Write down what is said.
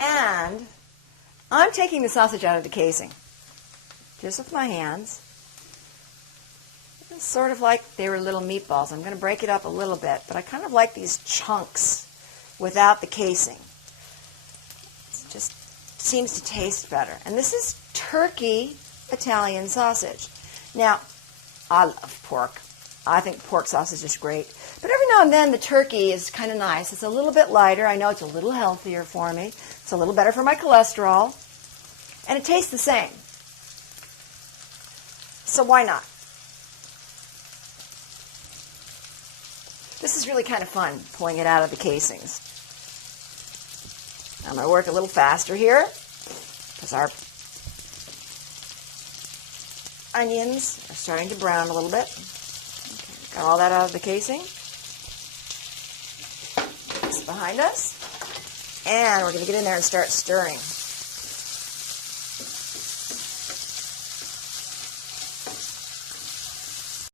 And I'm taking the sausage out of the casing, just with my hands. It's sort of like they were little meatballs. I'm going to break it up a little bit, but I kind of like these chunks without the casing. It just seems to taste better. And this is turkey Italian sausage. Now, I love pork. I think pork sausage is great. But every now and then the turkey is kind of nice. It's a little bit lighter. I know it's a little healthier for me. It's a little better for my cholesterol. And it tastes the same. So why not? This is really kind of fun, pulling it out of the casings. I'm going to work a little faster here because our onions are starting to brown a little bit. Okay, got all that out of the casing. Put this behind us. And we're going to get in there and start stirring.